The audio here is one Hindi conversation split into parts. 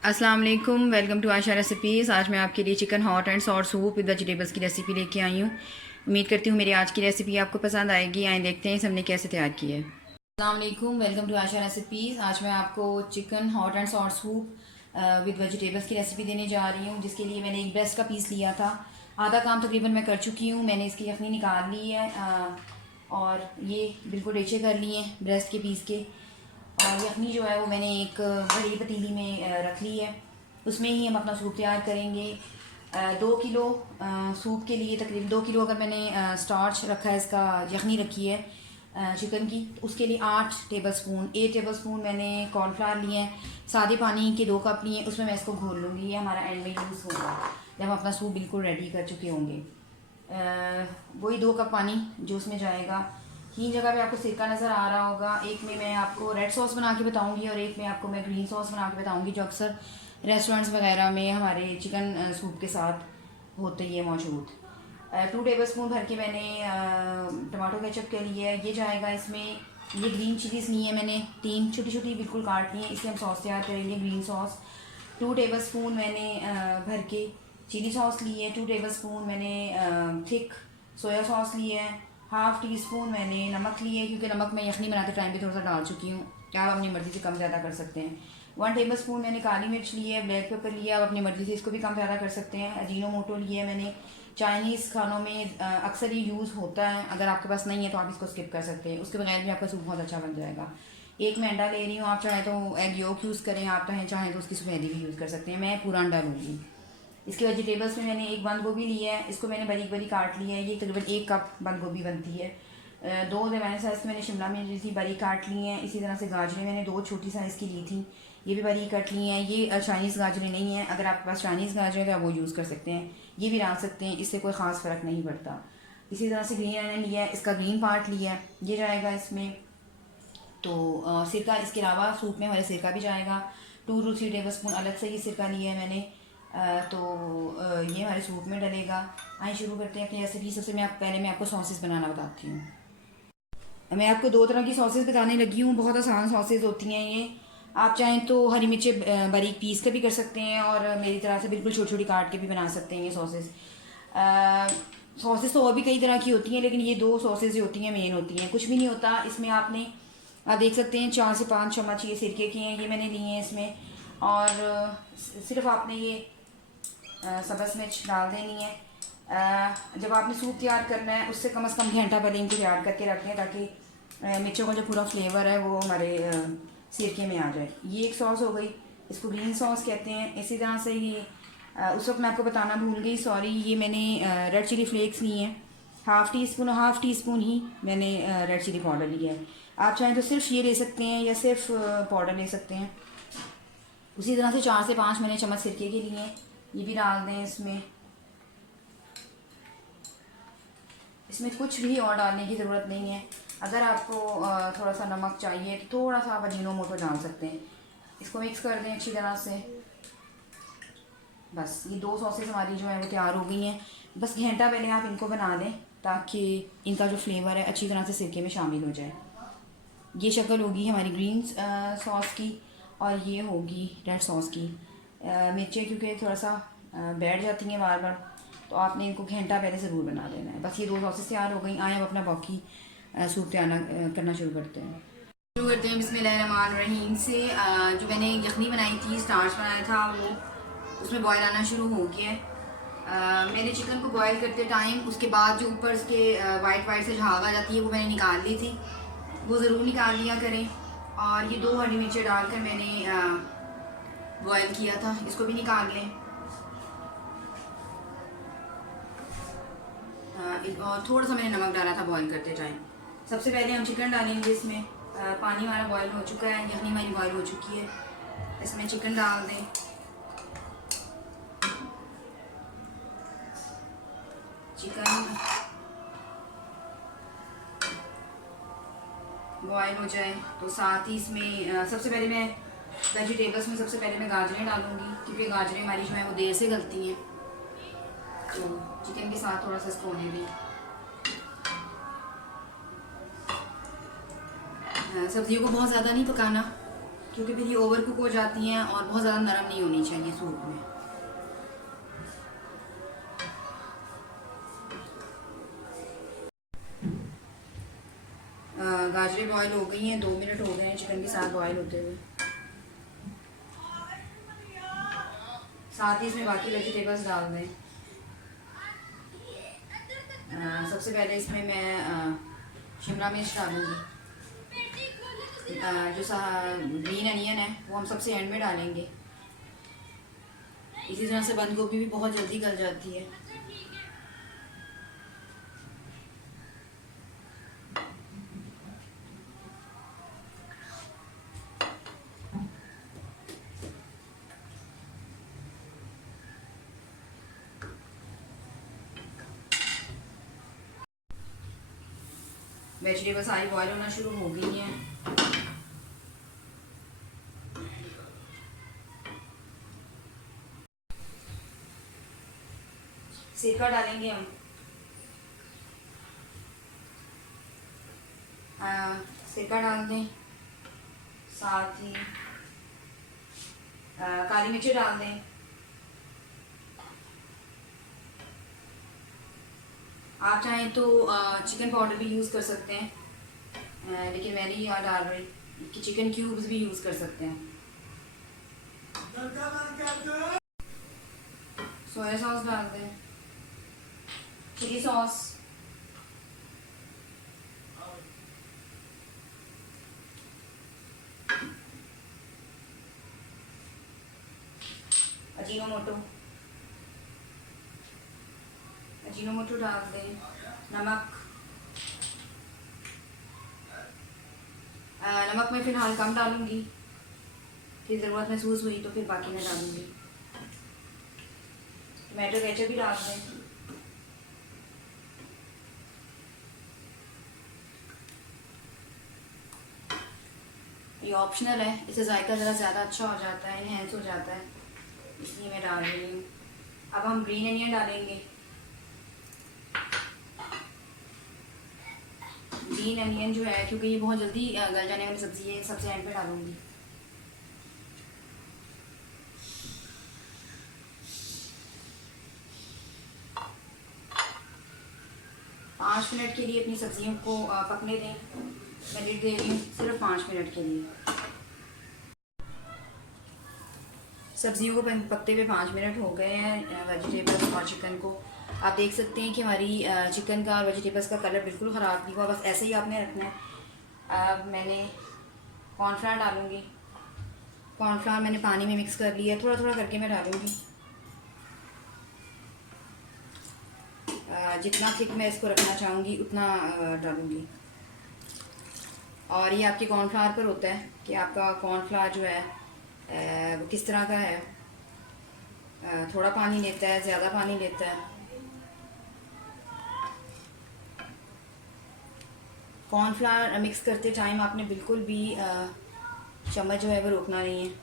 अस्सलाम वालेकुम, वेलकम टू आशा रेसिपीज़। आज मैं आपके लिए chicken hot and sour soup with vegetables की रेसिपी लेके आई हूँ। उम्मीद करती हूँ मेरी आज की रेसिपी आपको पसंद आएगी। आए देखते हैं हमने कैसे तैयार की है। अस्सलाम वालेकुम, वेलकम टू आशा रेसिपीज़। आज मैं आपको chicken hot and sour soup with vegetables की रेसिपी देने जा रही हूँ, जिसके लिए मैंने एक ब्रेस्ट का पीस लिया था। आधा काम तकरीबन मैं कर चुकी हूँ। मैंने इसकी यखनी निकाल ली है और ये बिल्कुल रेचे कर लिए हैं ब्रेस्ट के पीस के। और यखनी जो है वो मैंने एक बड़ी पतीली में रख ली है। उसमें ही हम अपना सूप तैयार करेंगे। 2 किलो सूप के लिए तकरीबन 2 किलो अगर मैंने स्टार्च रखा है, इसका यखनी रखी है चिकन की, तो उसके लिए 8 टेबलस्पून मैंने कॉर्नफ्लावर लिए हैं। सादे पानी के 2 कप लिए, उसमें मैं इसको घोल लूँगी। ये हमारा एंड में यूज़ होगा जब हम अपना सूप बिल्कुल रेडी कर चुके होंगे। वही 2 कप पानी जो उसमें जाएगा। तीन जगह पे आपको सिरका नज़र आ रहा होगा। एक में मैं आपको रेड सॉस बना के बताऊंगी और एक में आपको मैं ग्रीन सॉस बना के बताऊंगी, जो अक्सर रेस्टोरेंट्स वगैरह में हमारे चिकन सूप के साथ होते ही है मौजूद। 2 टेबलस्पून भर के मैंने टमाटो केचप के लिए ये जाएगा इसमें। ये ग्रीन चिलीज़ ली है मैंने, 3 छोटी छोटी बिल्कुल काट ली है। इससे हम सॉस तैयार करेंगे, ग्रीन सॉस। 2 टेबलस्पून मैंने भर के चिली सॉस ली है। 2 टेबलस्पून मैंने थिक सोया सॉस ली है। हाफ़ टी स्पून मैंने नमक ली है, क्योंकि नमक मैं यखनी बनाते टाइम पे थोड़ा सा डाल चुकी हूँ। क्या आप अपनी मर्ज़ी से कम ज़्यादा कर सकते हैं। 1 टेबलस्पून मैंने काली मिर्च ली है, ब्लैक पेपर लिया, आप अपनी मर्ज़ी से इसको भी कम ज़्यादा कर सकते हैं। अजीनो मोटो लिया है मैंने। चाइनीज़ खानों में अक्सर ये यूज़ होता है, अगर आपके पास नहीं है तो आप इसको स्किप कर सकते हैं। उसके बगैर भी आपका सूप बहुत अच्छा बन जाएगा। एक मैं अंडा ले रही हूँ, आप चाहें तो एग योक यूज़ करें, आप चाहें तो उसकी सफ़ेदी भी यूज़ कर सकते हैं। मैं पूरा अंडा लूँगी। इसके वेजिटेबल्स में मैंने एक बंद गोभी लिया है, इसको मैंने बारीक बारीक काट लिया है। ये तकरीबन 1 कप बंद गोभी बनती है। 2 दरमियाने साइज़ की मैंने शिमला मिर्च थी, बारीक काट ली हैं। इसी तरह से गाजरें मैंने 2 छोटी साइज़ की ली थी, ये भी बारीक काट ली हैं। ये चाइनीज़ गाजरें नहीं हैं, अगर आपके पास चाइनीज़ गाजरें तो आप वो यूज़ कर सकते हैं, ये भी डाल सकते हैं, इससे कोई ख़ास फ़र्क नहीं पड़ता। इसी तरह से ग्रीन मैंने लिया है, इसका ग्रीन पार्ट लिया है, ये जाएगा इसमें। तो सिरका, इसके अलावा सूप में हमारे सिरका भी जाएगा। 2 to 3 टेबलस्पून अलग से ही सिरका लिया है मैंने। ये हमारे सूप में डलेगा। आइए शुरू करते हैं अपनी रेसिपी। सबसे पहले मैं आपको सॉसेस बनाना बताती हूँ। मैं आपको 2 तरह की सॉसेस बताने लगी हूँ, बहुत आसान सॉसेस होती हैं ये। आप चाहें तो हरी मिर्चें बारीक पीस कर भी कर सकते हैं, और मेरी तरह से बिल्कुल छोटी छोटी काट के भी बना सकते हैं ये सॉसेस। सॉसेस तो और भी कई तरह की होती हैं, लेकिन ये 2 सॉसेस जो होती हैं मेन होती हैं। कुछ भी नहीं होता इसमें। आपने आप देख सकते हैं 4 से 5 चम्मच ये सिरके के हैं, ये मैंने लिए हैं इसमें। और सिर्फ आपने ये सब्ज़ मिर्च डाल देनी है। जब आपने सूप तैयार करना है उससे कम से कम घंटा पहले इनको तैयार करके रख दें, ताकि मिर्चों का जो पूरा फ्लेवर है वो हमारे सिरके में आ जाए। ये एक सॉस हो गई, इसको ग्रीन सॉस कहते हैं। इसी तरह से ही उस वक्त मैं आपको बताना भूल गई, सॉरी, ये मैंने रेड चिली फ्लेक्स लिए हैं। हाफ़ टी स्पून ही मैंने रेड चिली पाउडर लिया है। आप चाहें तो सिर्फ ये ले सकते हैं या सिर्फ पाउडर ले सकते हैं। उसी तरह से 4 से 5 मैंने चम्मच सिरके के लिए, ये भी डाल दें इसमें। इसमें कुछ भी और डालने की ज़रूरत नहीं है। अगर आपको थोड़ा सा नमक चाहिए तो थोड़ा सा आप अजीनो मोटो डाल सकते हैं। इसको मिक्स कर दें अच्छी तरह से। बस ये 2 सॉसेस हमारी जो है वो तैयार हो गई हैं। बस घंटा पहले आप इनको बना लें, ताकि इनका जो फ्लेवर है अच्छी तरह से सिरके में शामिल हो जाए। ये शक्ल होगी हमारी ग्रीन सॉस की, और ये होगी रेड सॉस की। मिर्चें क्योंकि थोड़ा सा बैठ जाती हैं बार बार, तो आपने इनको घंटा पहले ज़रूर बना लेना है। बस ये 2 सॉसेस तैयार हो गई। आए अब अपना बाकी सूप तैयार करना शुरू करते हैं। शुरू करते हैं बिस्मिल्लाहिर्रहमानिर्रहीम से। जो मैंने यखनी बनाई थी, स्टार्च बनाया था, वो उसमें बॉयल आना शुरू हो गया है। मैंने चिकन को बॉयल करते टाइम उसके बाद जो ऊपर उसके वाइट वाइट से झाग आ जाती है वो मैंने निकाल ली थी, वो ज़रूर निकाल लिया करें। और ये 2 हरी मिर्चें डालकर मैंने बॉयल किया था, इसको भी निकाल लें। और थोड़ा सा मैंने नमक डाला था बॉईल करते टाइम। सबसे पहले हम चिकन डालेंगे इसमें। पानी हमारा बॉईल हो चुका है, यखनी हमारी बॉईल हो चुकी है। इसमें चिकन डाल दें। चिकन बॉईल हो जाए तो साथ ही इसमें सबसे पहले मैं वेजिटेबल्स में सबसे पहले मैं गाजरें डालूंगी, क्योंकि गाजरें हमारी जो है वो देर से गलती हैं। तो चिकन के साथ थोड़ा सा इसको होने दें। सब्जियों को बहुत ज़्यादा नहीं पकाना, क्योंकि फिर ये ओवर कुक हो जाती हैं और बहुत ज़्यादा नरम नहीं होनी चाहिए सूप में। गाजरें बॉयल हो गई हैं, 2 मिनट हो गए हैं चिकन के साथ बॉयल होते हुए। साथ ही इसमें बाकी वेजिटेबल्स डाल दें। सबसे पहले इसमें मैं शिमला मिर्च डालूँगी। जो ग्रीन अनियन है वो हम सबसे एंड में डालेंगे। इसी तरह से बंद गोभी भी बहुत जल्दी गल जाती है। वेजिटेबल सारी बॉयल होना शुरू हो गई हैं। सिरका डालेंगे हम। सिरका डाल दें, साथ ही काली मिर्च डाल दें। आप चाहें तो चिकन पाउडर भी यूज़ कर सकते हैं, लेकिन मैं नहीं यहाँ डाल रही कि चिकन क्यूब्स भी यूज़ कर सकते हैं। सोया सॉस डाल दें, चिली सॉस, अजीनोमोटो डाल दें, नमक। नमक मैं फ़िलहाल कम डालूँगी, फिर ज़रूरत महसूस हुई तो फिर बाकी मैं डालूँगी। टमाटो केचप भी डाल दें। ये ऑप्शनल है, इससे जायका ज़रा ज़्यादा अच्छा हो जाता है, इनहेंस हो जाता है, इसलिए मैं डाल रही हूँ। अब हम ग्रीन अनियन डालेंगे। ग्रीन अनियन जो है, क्योंकि ये बहुत जल्दी गल जाने वाली सब्ज़ी है, सबसे एंड पे डालूँगी। पाँच मिनट के लिए अपनी सब्जियों को पकने दें। मैं लिड दे रही हूँ सिर्फ 5 मिनट के लिए। सब्जियों को पकते हुए 5 मिनट हो गए हैं, वेजिटेबल्स और चिकन को। आप देख सकते हैं कि हमारी चिकन का और वेजिटेबल्स का कलर बिल्कुल ख़राब नहीं हुआ, बस ऐसे ही आपने रखना है। अब मैंने कॉर्नफ्लावर डालूँगी। कॉर्नफ्लावर मैंने पानी में मिक्स कर लिया है, थोड़ा थोड़ा करके मैं डालूँगी। जितना थिक मैं इसको रखना चाहूँगी उतना डालूँगी। और ये आपके कॉर्नफ्लावर पर होता है कि आपका कॉर्नफ्लावर जो है वो किस तरह का है। थोड़ा पानी लेता है, ज़्यादा पानी लेता है। कॉर्नफ्लावर मिक्स करते टाइम आपने बिल्कुल भी चम्मच जो है वो रोकना नहीं है।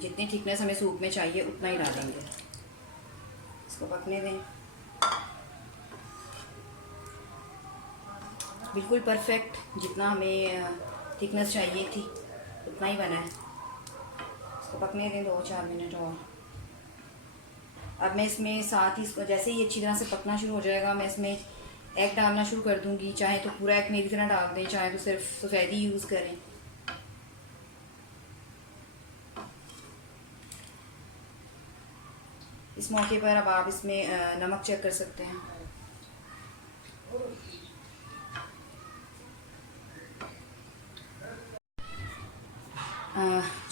जितनी थिकनेस हमें सूप में चाहिए उतना ही डालेंगे। इसको पकने दें। बिल्कुल परफेक्ट जितना हमें थिकनेस चाहिए थी उतना ही बना है। इसको पकने दें 2-4 मिनट और। अब मैं इसमें साथ ही जैसे ही अच्छी तरह से पकना शुरू हो जाएगा, मैं इसमें एग डालना शुरू कर दूंगी। चाहे तो पूरा एग मेरी तरह डाल दें, चाहे तो सिर्फ सफ़ेदी यूज़ करें। इस मौके पर अब आप इसमें नमक चेक कर सकते हैं।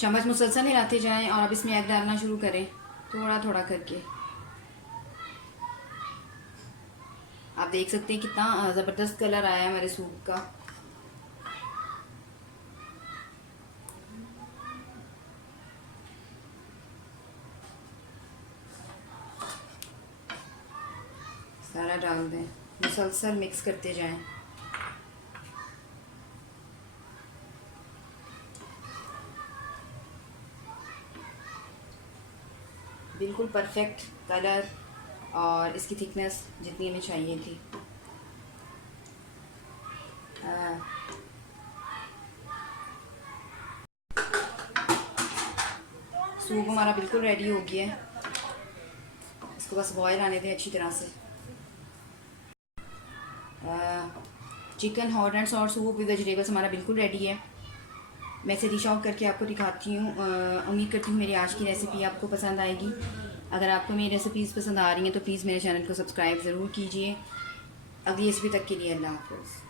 चम्मच मुसलसल हिलाते जाएं और अब इसमें एग डालना शुरू करें, थोड़ा थोड़ा करके। आप देख सकते हैं कितना ज़बरदस्त कलर आया है हमारे सूप का। सारा डाल दें, मुसलसल मिक्स करते जाएं। बिल्कुल परफेक्ट कलर और इसकी थिकनेस जितनी हमें चाहिए थी। सूप हमारा बिल्कुल रेडी हो गया है। इसको बस बॉयल आने दें अच्छी तरह से। Chicken hot and sour soup with vegetables हमारा बिल्कुल रेडी है। मैं इसे डिश आउट करके आपको दिखाती हूँ। उम्मीद करती हूँ मेरी आज की रेसिपी आपको पसंद आएगी। अगर आपको मेरी रेसिपीज़ पसंद आ रही हैं तो प्लीज़ मेरे चैनल को सब्सक्राइब ज़रूर कीजिए। अगली रेसिपी तक के लिए अल्लाह हाफ़िज़।